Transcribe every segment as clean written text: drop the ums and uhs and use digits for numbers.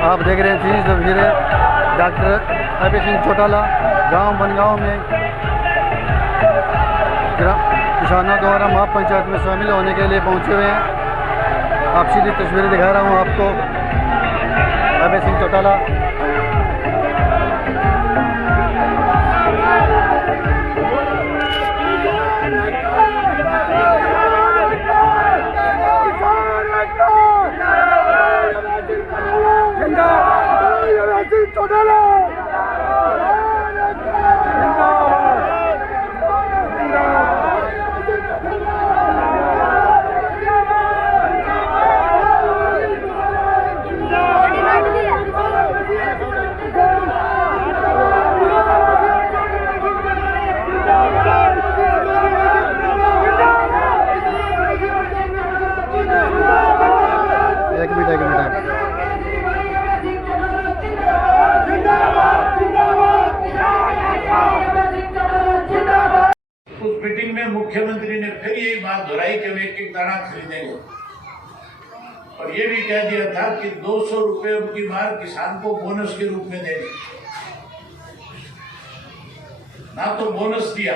आप देख रहे हैं सीधी तस्वीरें डॉक्टर अभय सिंह चौटाला गांव बनगांव में किसानों द्वारा महापंचायत में शामिल होने के लिए पहुंचे हुए हैं। आप सीधी तस्वीरें दिखा रहा हूं आपको अभय सिंह चौटाला। एक मिनट उस मीटिंग में मुख्यमंत्री ने फिर यही बात दोहराई कि वे एक दाना खरीदेंगे और ये भी कह दिया था कि 200 रुपए की बार किसान को बोनस के रूप में देंगे। ना तो बोनस दिया,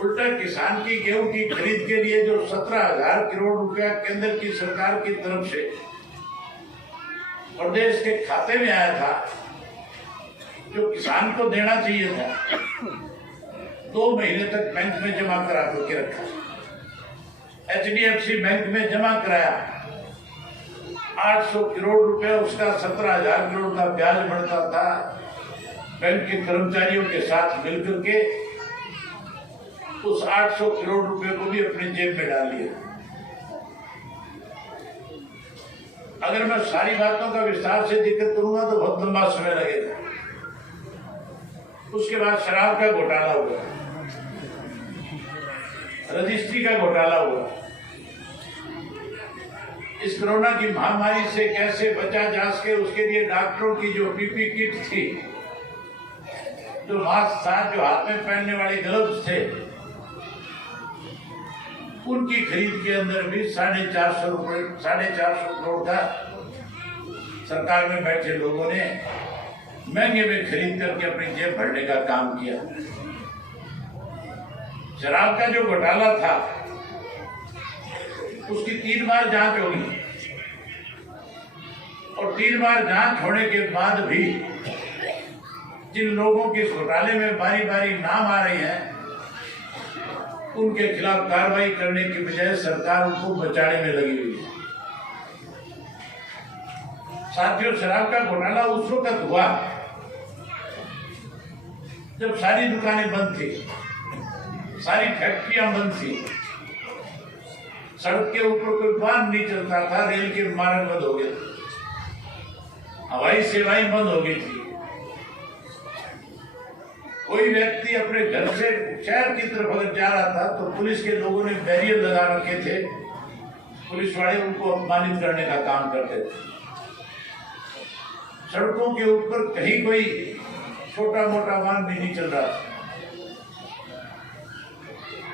उल्टा किसान की गेहूं की खरीद के लिए जो 17,000 करोड़ रुपया केंद्र की सरकार की तरफ से प्रदेश के खाते में आया था, जो किसान को देना चाहिए था, 2 महीने तक बैंक में जमा करा करके रखा। HDFC बैंक में जमा कराया, 800 करोड़ रुपए उसका 17,000 करोड़ का ब्याज बढ़ता था। बैंक के कर्मचारियों के साथ मिलकर के उस 800 करोड़ रुपए को भी अपनी जेब में डाल लिया। अगर मैं सारी बातों का विस्तार से जिक्र करूंगा तो बहुत लंबा समय लगेगा। उसके बाद शराब का घोटाला हुआ, रजिस्ट्री का घोटाला हुआ। इस कोरोना की महामारी से कैसे बचा जा सके उसके लिए डॉक्टरों की जो पीपी किट थी, जो मास्क था, जो हाथ में पहनने वाले ग्लव्स थे, उनकी खरीद के अंदर भी 450 करोड़ का सरकार में बैठे लोगों ने महंगे में खरीद करके अपनी जेब भरने का काम किया। शराब का जो घोटाला था उसकी 3 बार जांच होगी और 3 बार जांच होने के बाद भी जिन लोगों के इस घोटाले में बारी बारी नाम आ रहे हैं, उनके खिलाफ कार्रवाई करने की बजाय सरकार उनको बचाने में लगी हुई है। साथियों, शराब का घोटाला उस वक्त हुआ जब सारी दुकानें बंद थी, सारी फैक्ट्रियां बंद थी, सड़क के ऊपर कोई वाहन नहीं चलता था, रेल के मार्ग बंद हो गए थे, हवाई सेवाएं बंद हो गई थी। कोई व्यक्ति अपने घर से शहर की तरफ अगर जा रहा था तो पुलिस के लोगों ने बैरियर लगा रखे थे, पुलिस वाले उनको अपमानित करने का काम करते थे। सड़कों के ऊपर कहीं कोई छोटा मोटा वाहन भी नहीं चल रहा था।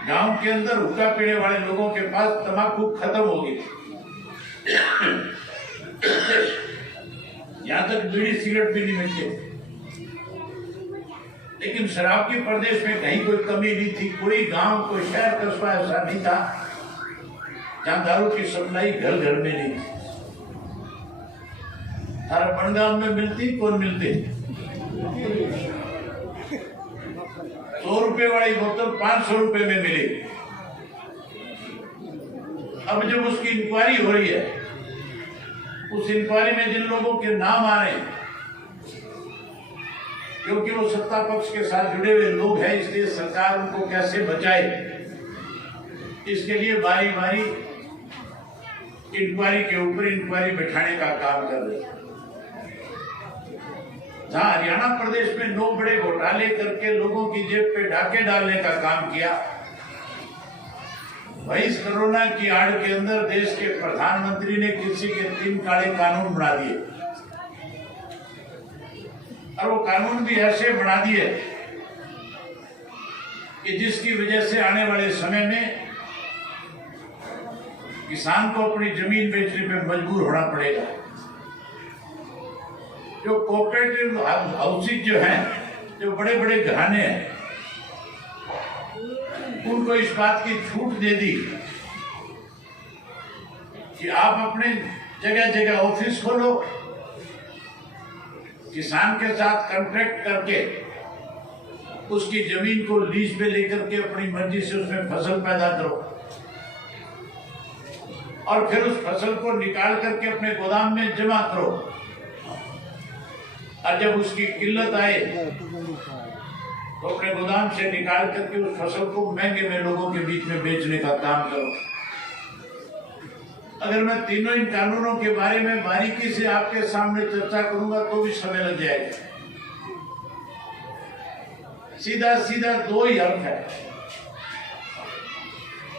गांव के अंदर हुक्का पीने वाले लोगों के पास तंबाकू खत्म हो गई, यहां तक बीड़ी सिगरेट भी नहीं मिलते। लेकिन शराब की प्रदेश में कहीं कोई कमी नहीं थी। कोई गांव, कोई शहर, कस्बा ऐसा नहीं था जहां दारू की सप्लाई घर घर में नहीं थी। हर बनगांव में मिलती, कौन मिलते? 100 रुपए वाली बोतल 500 रुपए में मिली। अब जब उसकी इंक्वायरी हो रही है, उस इंक्वायरी में जिन लोगों के नाम आ रहे हैं, क्योंकि वो सत्ता पक्ष के साथ जुड़े हुए लोग हैं, इसलिए सरकार उनको कैसे बचाए, इसके लिए बारी बारी इंक्वायरी के ऊपर इंक्वायरी बिठाने का काम कर रहे हैं। जहां हरियाणा प्रदेश में 9 बड़े घोटाले करके लोगों की जेब पे डाके डालने का काम किया, वही इस कोरोना की आड़ के अंदर देश के प्रधानमंत्री ने कृषि के 3 काले कानून बना दिए। और वो कानून भी ऐसे बना दिए कि जिसकी वजह से आने वाले समय में किसान को अपनी जमीन बेचने पे मजबूर होना पड़ेगा। जो कोऑपरेटिव हाउसिंग जो हैं, जो बड़े बड़े घराने हैं, उनको इस बात की छूट दे दी कि आप अपने जगह जगह ऑफिस खोलो, किसान के साथ कॉन्ट्रैक्ट करके उसकी जमीन को लीज पे लेकर के अपनी मर्जी से उसमें फसल पैदा करो और फिर उस फसल को निकाल करके अपने गोदाम में जमा करो, और जब उसकी किल्लत आए तो अपने गोदाम से निकाल करके उस फसल को महंगे में लोगों के बीच में बेचने का काम करो। अगर मैं तीनों इन कानूनों के बारे में बारीकी से आपके सामने चर्चा करूंगा तो भी समय लग जाएगा। सीधा सीधा दो ही अर्थ है।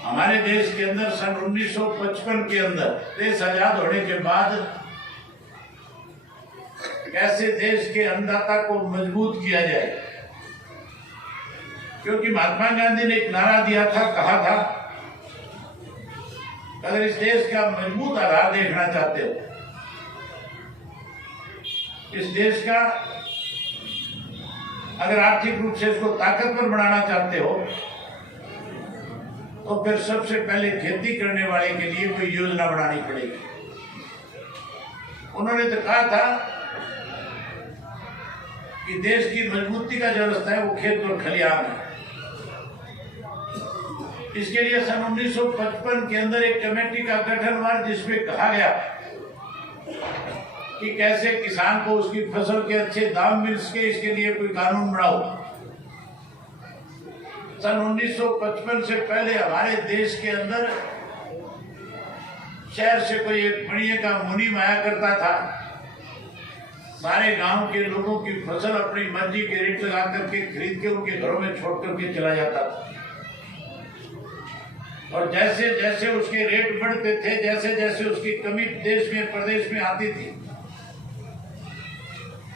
हमारे देश के अंदर सन 1955 के अंदर देश आजाद होने के बाद कैसे देश के अन्नदाता को मजबूत किया जाए, क्योंकि महात्मा गांधी ने एक नारा दिया था, कहा था, अगर इस देश का मजबूत आधार देखना चाहते हो, इस देश का अगर आर्थिक रूप से इसको ताकतवर बनाना चाहते हो, तो फिर सबसे पहले खेती करने वाले के लिए कोई योजना बनानी पड़ेगी। उन्होंने तो कहा था कि देश की मजबूती का जो रास्ता है वो खेत और खलिहान है। इसके लिए सन 1955 के अंदर एक कमेटी का गठन हुआ जिसमें कहा गया कि कैसे किसान को उसकी फसल के अच्छे दाम मिल सके, इसके लिए कोई कानून बनाओ। सन 1955 से पहले हमारे देश के अंदर शहर से कोई एक बढ़िया का मुनीम आया करता था, सारे गांव के लोगों की फसल अपनी मर्जी के रेट लगा करके खरीद के उनके घरों में छोड़ करके चला जाता था। और जैसे जैसे उसके रेट बढ़ते थे, जैसे जैसे उसकी कमी देश में प्रदेश में आती थी,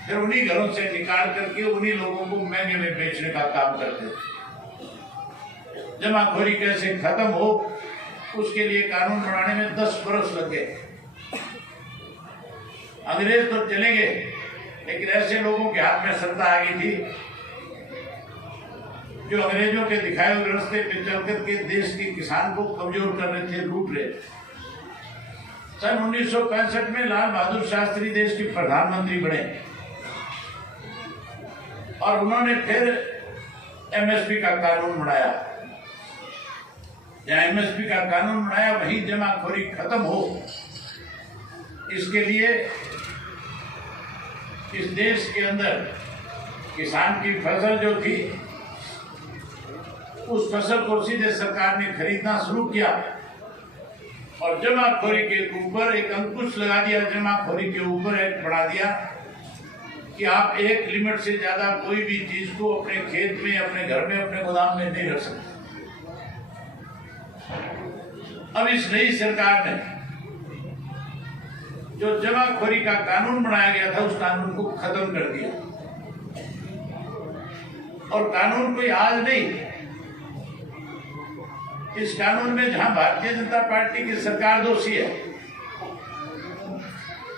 फिर उन्हीं घरों से निकाल करके उन्हीं लोगों को महंगे में बेचने का काम करते थे। जमाखोरी कैसे खत्म हो, उसके लिए कानून बनाने में 10 बरस लग गए। अंग्रेज तो चले गए, लेकिन ऐसे लोगों के हाथ में सत्ता आ गई थी जो अंग्रेजों के दिखाए हुए रास्ते पे चल करके देश के किसान को कमजोर कर रहे थे, लूट रहे थे। सन 1965 में लाल बहादुर शास्त्री देश के प्रधानमंत्री बने और उन्होंने फिर एमएसपी का कानून बनाया। जहां एमएसपी का कानून बनाया वहीं जमाखोरी खत्म हो, इसके लिए इस देश के अंदर किसान की फसल जो थी, उस फसल को सीधे सरकार ने खरीदना शुरू किया और जमाखोरी के ऊपर एक अंकुश लगा दिया। जमाखोरी के ऊपर एक बढ़ा दिया कि आप एक लिमिट से ज्यादा कोई भी चीज को अपने खेत में, अपने घर में, अपने गोदाम में नहीं रख सकते। अब इस नई सरकार ने जो जमाखोरी का कानून बनाया गया था, उस कानून को खत्म कर दिया। और कानून कोई आज नहीं, इस कानून में जहां भारतीय जनता पार्टी की सरकार दोषी है,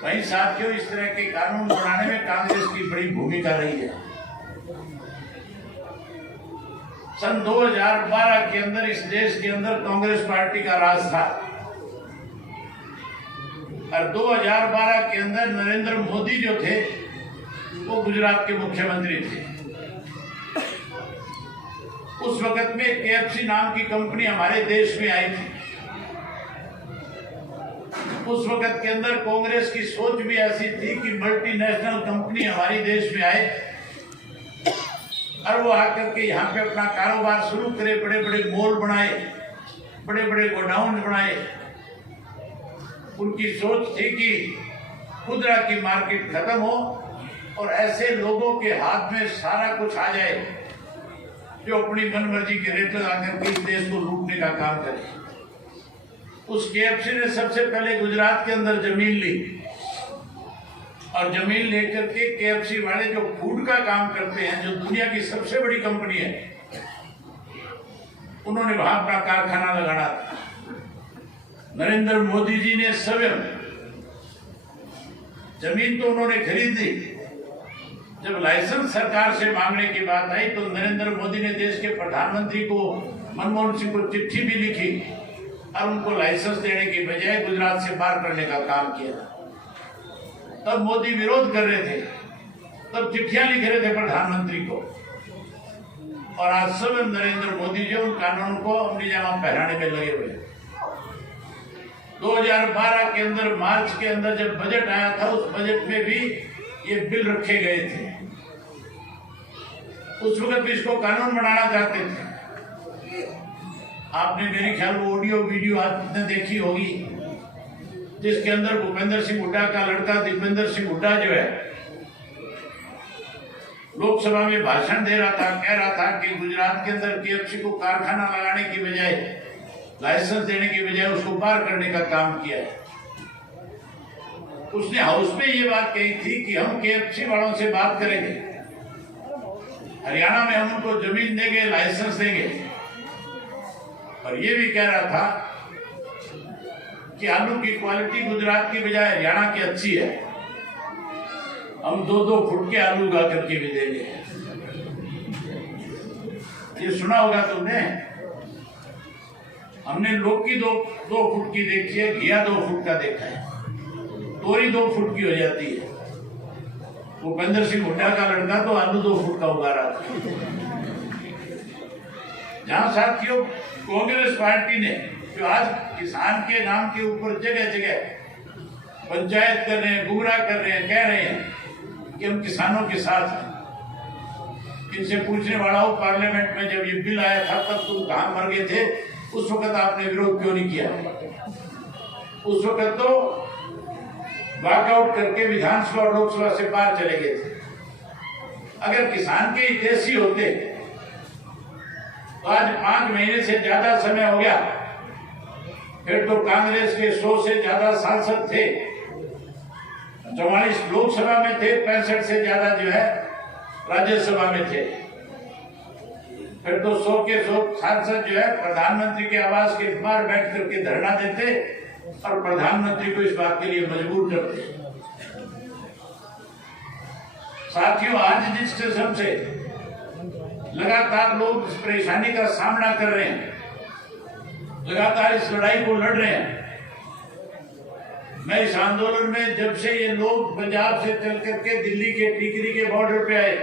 वहीं साथियों इस तरह के कानून बनाने में कांग्रेस की बड़ी भूमिका रही है। सन 2012 के अंदर इस देश के अंदर कांग्रेस पार्टी का राज था और 2012 के अंदर नरेंद्र मोदी जो थे वो गुजरात के मुख्यमंत्री थे। उस वक्त में केएफसी नाम की कंपनी हमारे देश में आई थी। उस वक्त के अंदर कांग्रेस की सोच भी ऐसी थी कि मल्टीनेशनल कंपनी हमारे देश में आए और वो आकर के यहाँ पे अपना कारोबार शुरू करे, बड़े बड़े मॉल बनाए, बड़े बड़े गोडाउन बनाए। उनकी सोच थी कि खुदरा की मार्केट खत्म हो और ऐसे लोगों के हाथ में सारा कुछ आ जाए जो अपनी मनमर्जी के रेट लगा करके इस देश को लूटने का काम करे। उस केएफसी ने सबसे पहले गुजरात के अंदर जमीन ली और जमीन लेकर के केएफसी वाले जो फूड का काम करते हैं, जो दुनिया की सबसे बड़ी कंपनी है, उन्होंने वहां अपना कारखाना लगाना था। नरेंद्र मोदी जी ने स्वयं जमीन तो उन्होंने खरीद ली। जब लाइसेंस सरकार से मांगने की बात आई तो नरेंद्र मोदी ने देश के प्रधानमंत्री को, मनमोहन सिंह को चिट्ठी भी लिखी और उनको लाइसेंस देने की बजाय गुजरात से बाहर करने का काम किया। तब मोदी विरोध कर रहे थे, तब चिट्ठियां लिख रहे थे प्रधानमंत्री को, और आज सब नरेंद्र मोदी जो उन कानून को अपनी जगह पहनाने में लगे हुए। 2012 के अंदर, मार्च के अंदर जब बजट आया था, उस बजट में भी ये बिल रखे गए थे। उस वक्त भी इसको कानून बनाना चाहते थे। आपने मेरे ख्याल में ऑडियो वीडियो आपने देखी होगी, जिसके अंदर भूपेंद्र सिंह हुड्डा का लड़का दीपेंद्र सिंह हुड्डा जो है, लोकसभा में भाषण दे रहा था, कह रहा था कि गुजरात के अंदर KFC को कारखाना लगाने की बजाय, लाइसेंस देने की बजाय उसको बाहर करने का काम किया है। उसने हाउस में ये बात कही थी कि हम KFC वालों से बात करेंगे, हरियाणा में हम उनको जमीन देंगे, लाइसेंस देंगे। और ये भी कह रहा था कि आलू की क्वालिटी गुजरात की बजाय हरियाणा की अच्छी है, हम 2-2 फुट के आलू उगा करके भी देंगे। ये सुना होगा तुमने। हमने लौकी 2 फुट की देखी है, घिया 2 फुट का देखा है, तोरी 2 फुट की हो जाती है। भूपेंद्र सिंह हुड्डा का लड़का तो आलू 2 फुट का उगा रहा था। जहां साथियों कांग्रेस पार्टी ने जो आज किसान के नाम के ऊपर जगह जगह पंचायत कर रहे हैं, गुमराह कर रहे हैं, कह रहे हैं कि हम किसानों के साथ हैं। इनसे पूछने वाला हो, पार्लियामेंट में जब ये बिल आया था तब तुम कहां मर गए थे? उस वक्त आपने विरोध क्यों नहीं किया? उस वक्त तो वॉकआउट करके विधानसभा और लोकसभा से बाहर चले गए थे। अगर किसान के हितैषी होते तो आज 5 महीने से ज्यादा समय हो गया, फिर तो कांग्रेस के 100 से ज्यादा सांसद थे, 44 लोकसभा में थे, 65 से ज्यादा जो है राज्यसभा में थे। फिर तो 100 के 100 सांसद जो है प्रधानमंत्री के आवास के बाहर बैठ करके धरना देते और प्रधानमंत्री को इस बात के लिए मजबूर करते। साथियों, आज जिस किस्म से लगातार लोग इस परेशानी का सामना कर रहे हैं, लगातार इस लड़ाई को लड़ रहे हैं, मैं इस आंदोलन में जब से ये लोग पंजाब से चल करके दिल्ली के टिकरी के बॉर्डर पे आए,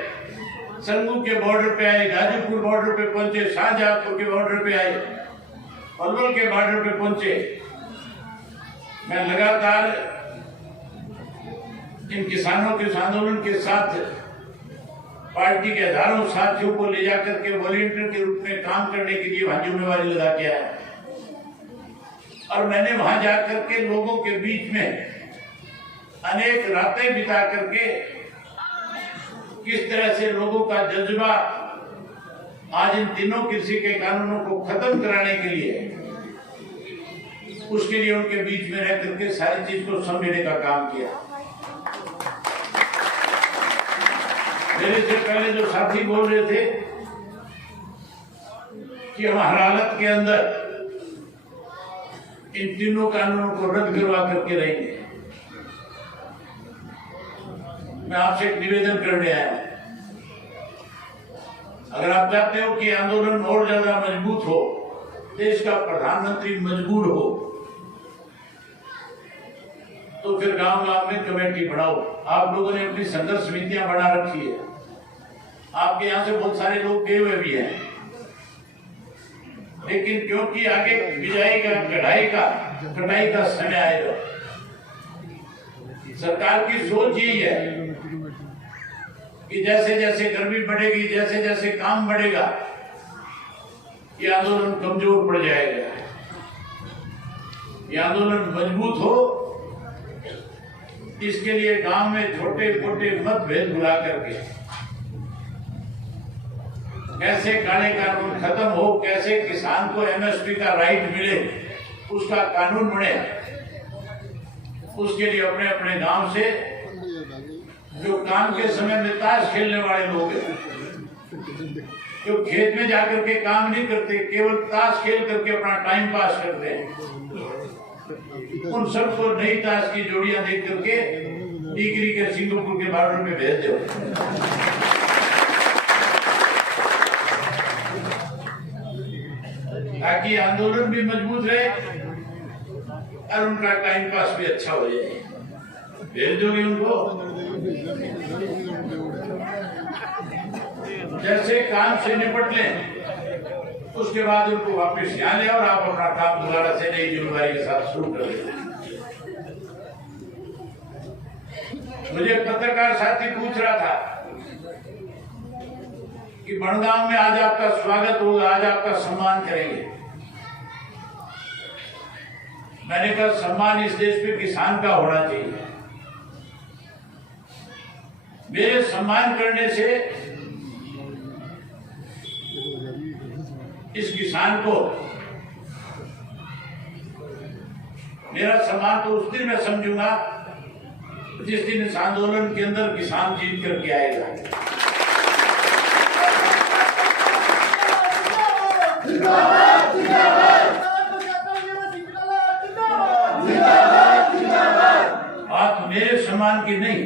संगू के बॉर्डर पे आए, गाजीपुर बॉर्डर पे पहुंचे, शाहजहांपुर के बॉर्डर पे आए, पलवल के बॉर्डर पे पहुंचे, मैं लगातार इन किसानों के आंदोलन के साथ पार्टी के हजारों साथियों को ले जाकर के वॉलंटियर के रूप में काम करने के लिए वहां जिम्मेवारी लगा के आया। और मैंने वहां जाकर के लोगों के बीच में अनेक रातें बिता करके किस तरह से लोगों का जज्बा आज इन तीनों कृषि के कानूनों को खत्म कराने के लिए, उसके लिए उनके बीच में रह करके सारी चीज को समझने का काम किया। मेरे से पहले जो साथी बोल रहे थे कि हम हर हालत के अंदर इन तीनों कानूनों को रद्द करवा करके रहेंगे, मैं आपसे एक निवेदन करने आया हूं। अगर आप चाहते हो कि आंदोलन और ज्यादा मजबूत हो, देश का प्रधानमंत्री मजबूर हो, तो फिर गांव-गांव में कमेटी बढ़ाओ। आप लोगों ने अपनी संघर्ष समितियां बना रखी है, आपके यहाँ से बहुत सारे लोग गए हुए भी हैं, लेकिन क्योंकि आगे बिजाई का, कटाई का समय आएगा, सरकार की सोच यही है कि जैसे जैसे गर्मी बढ़ेगी, जैसे जैसे काम बढ़ेगा, ये आंदोलन कमजोर पड़ जाएगा। ये आंदोलन मजबूत हो, इसके लिए गांव में छोटे मोटे मतभेद भुला करके कैसे काले कानून खत्म हो, कैसे किसान को MSP का राइट मिले, उसका कानून बने, उसके लिए अपने अपने गांव से जो काम के समय में ताश खेलने वाले लोग हैं, जो खेत में जाकर के काम नहीं करते, केवल ताश खेल करके अपना टाइम पास करते हैं, उन सबको नई ताश की जोड़ियां देख करके डिग्री के सिंगापुर के बॉर्डर में भेज दो। ताकि आंदोलन भी मजबूत रहे और उनका टाइम पास भी अच्छा हो जाए। भेज दोगे उनको? जैसे काम से निपट लें उसके बाद उनको वापस यहाँ ले और आप अपना काम दोबारा से नई जिम्मेदारी के साथ शुरू कर दें। मुझे पत्रकार साथी पूछ रहा था कि बड़गांव में आज आपका स्वागत होगा, आज आपका सम्मान करेंगे। मैंने कहा सम्मान इस देश में किसान का होना चाहिए। मेरे सम्मान करने से इस किसान को, मेरा सम्मान तो उस दिन मैं समझूंगा जिस दिन इस आंदोलन के अंदर किसान जीत करके आएगा। बात मेरे सम्मान की नहीं,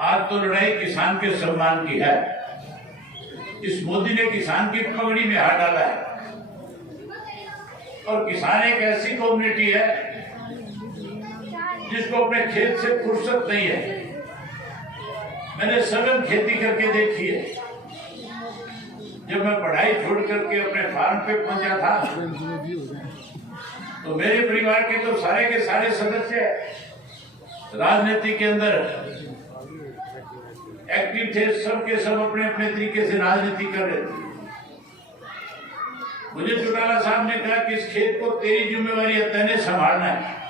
आज तो लड़ाई किसान के सम्मान की है। इस मोदी ने किसान की पगड़ी में हाथ डाला है और किसान एक ऐसी कम्युनिटी है जिसको अपने खेत से फुर्सत नहीं है। मैंने सघन खेती करके देखी है। जब मैं पढ़ाई छोड़ करके अपने फार्म पे पहुंचा था तो मेरे परिवार के तो सारे के सारे सदस्य राजनीति के अंदर एक्टिव थे। सब के सब अपने अपने तरीके से राजनीति कर रहे थे। मुझे चौटाला साहब ने कहा कि इस खेत को तेरी जिम्मेवारी है, तैने संभालना है।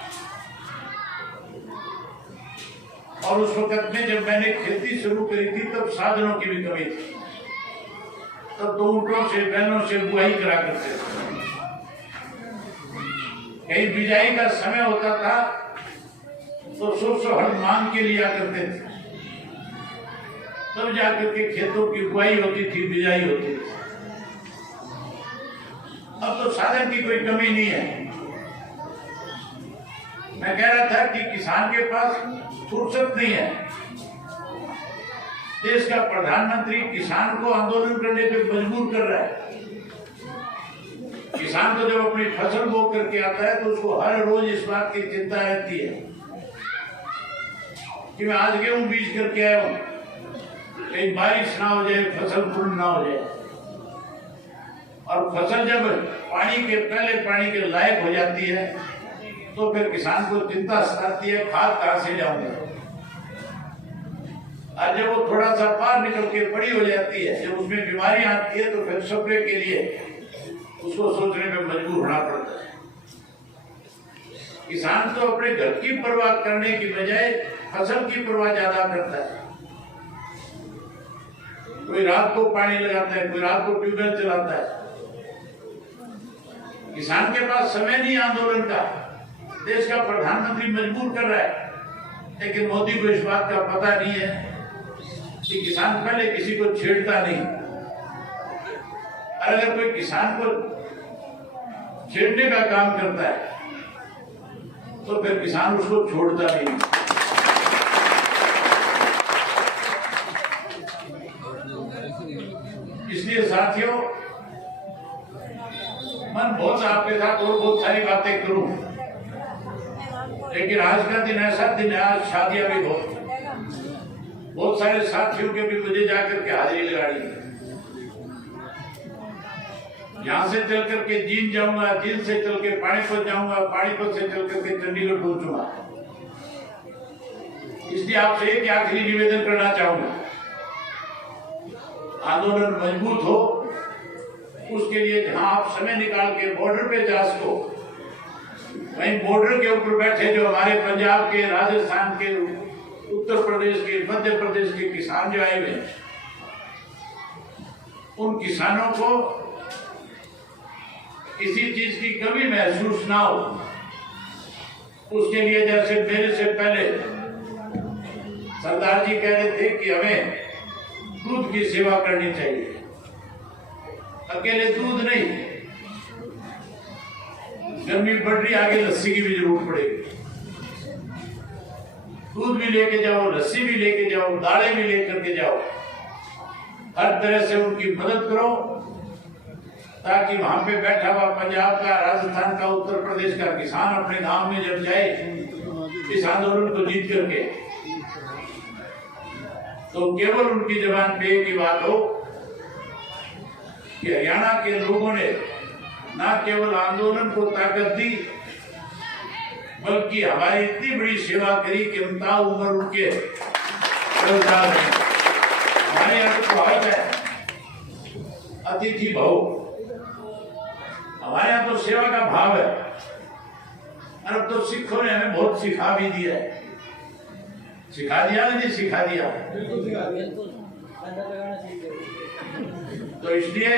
और उस वक्त में जब मैंने खेती शुरू करी थी तब साधनों की भी कमी थी। तब तो ऊँटों से बैलों से बुआई करा करते थे। कहीं बिजाई का समय होता था तो 100 हल मांग के लिया करते थे, तब जाकर के खेतों की बुआई होती थी, बिजाई होती थी। अब तो साधन की कोई कमी नहीं है। मैं कह रहा था कि किसान के पास फुर्सत नहीं है। देश का प्रधानमंत्री किसान को आंदोलन करने पे मजबूर कर रहा है। किसान तो जब अपनी फसल बो करके आता है तो उसको हर रोज इस बात की चिंता रहती है कि मैं आज गेहूं बीज करके आया हूं, कहीं बारिश ना हो जाए, फसल पूर्ण ना हो जाए। और फसल जब पानी के लायक हो जाती है तो फिर किसान को चिंता सताती है, खाद कहां से लाऊंगा। और जब वो थोड़ा सा पार निकल के बड़ी हो जाती है, जब उसमें बीमारी आती है तो फिर स्प्रे के लिए उसको सोचने में मजबूर होना पड़ता है। किसान तो अपने घर की परवाह करने की बजाय फसल की परवाह ज्यादा करता है। कोई रात को पानी लगाता है, कोई रात को ट्यूबवेल चलाता है। किसान के पास समय नहीं आंदोलन का। देश का प्रधानमंत्री मजबूर कर रहा है, लेकिन मोदी को इस बात का पता नहीं है कि किसान पहले किसी को छेड़ता नहीं। और अगर कोई किसान को छेड़ने का काम करता है तो फिर किसान उसको छोड़ता नहीं। इसलिए साथियों, मन बहुत आपके साथ और बहुत सारी बातें करूं, लेकिन आज का दिन ऐसा दिन है, आज शादियां भी बहुत सारे साथियों के भी मुझे जाकर के हाजिरी लगानी है। यहाँ से चल करके जींद जाऊंगा, जींद से चल के पानीपत जाऊंगा, पानीपत से चल करके चंडीगढ़ पहुंचूंगा। इसलिए आपसे एक आखिरी निवेदन करना चाहूंगा, आंदोलन मजबूत हो उसके लिए जहां आप समय निकाल के बॉर्डर पे जा सको, वहीं बॉर्डर के ऊपर बैठे जो हमारे पंजाब के, राजस्थान के, उत्तर प्रदेश के, मध्य प्रदेश के किसान जो आए हुए, उन किसानों को किसी चीज की कमी महसूस ना हो, उसके लिए जैसे मेरे से पहले सरदार जी कह रहे थे कि हमें दूध की सेवा करनी चाहिए। अकेले दूध नहीं, गर्मी बढ़ रही, आगे लस्सी की भी जरूरत पड़ेगी। दूध भी लेके जाओ, लस्सी भी लेके जाओ, दालें भी लेकर के जाओ, हर तरह से उनकी मदद करो, ताकि वहां पे बैठा हुआ पंजाब का, राजस्थान का, उत्तर प्रदेश का किसान अपने गांव में जब जाए इस आंदोलन को जीत करके, तो केवल उनकी जबान पे एक ही बात हो कि हरियाणा के लोगों ने न केवल आंदोलन को ताकत दी, बल्कि हमारी इतनी बड़ी सेवा करी कि उनका उम्र उनके हमारे यहाँ तो कहावत है अतिथि भाव, हमारे यहाँ तो सेवा का भाव है। और अब तो सिखों ने हमें बहुत सिखा भी दिया है। सिखा दिया नहीं सिखा दिया? तो इसलिए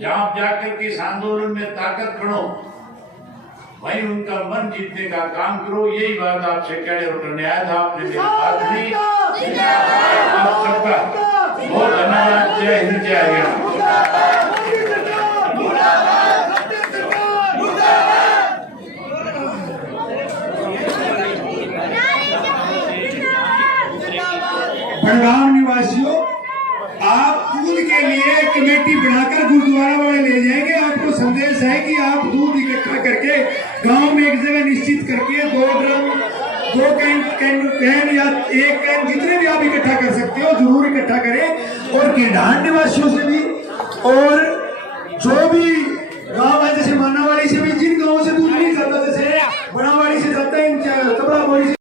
जहां जाकर के इस आंदोलन में ताकत बढ़ो, वहीं उनका मन जीतने का काम करो। यही बात आपसे कहने और करने आया था। आपने मेरी बात सुनी। आप सबका बहुत धन्यवाद। जय हिंद, जय हरियाणा। बड़गांव निवासियों, आप दूध के लिए कमेटी बनाकर गुरुद्वारा वाले ले जाएंगे। आपको संदेश है कि आप दूध इकट्ठा करके गांव में एक जगह निश्चित करके 2 ड्रम, 2 कैन या 1 कैन, जितने भी आप इकट्ठा कर सकते हो जरूर इकट्ठा करें। और केडार निवासियों से भी और जो भी गांव है जैसे मानावाड़ी से भी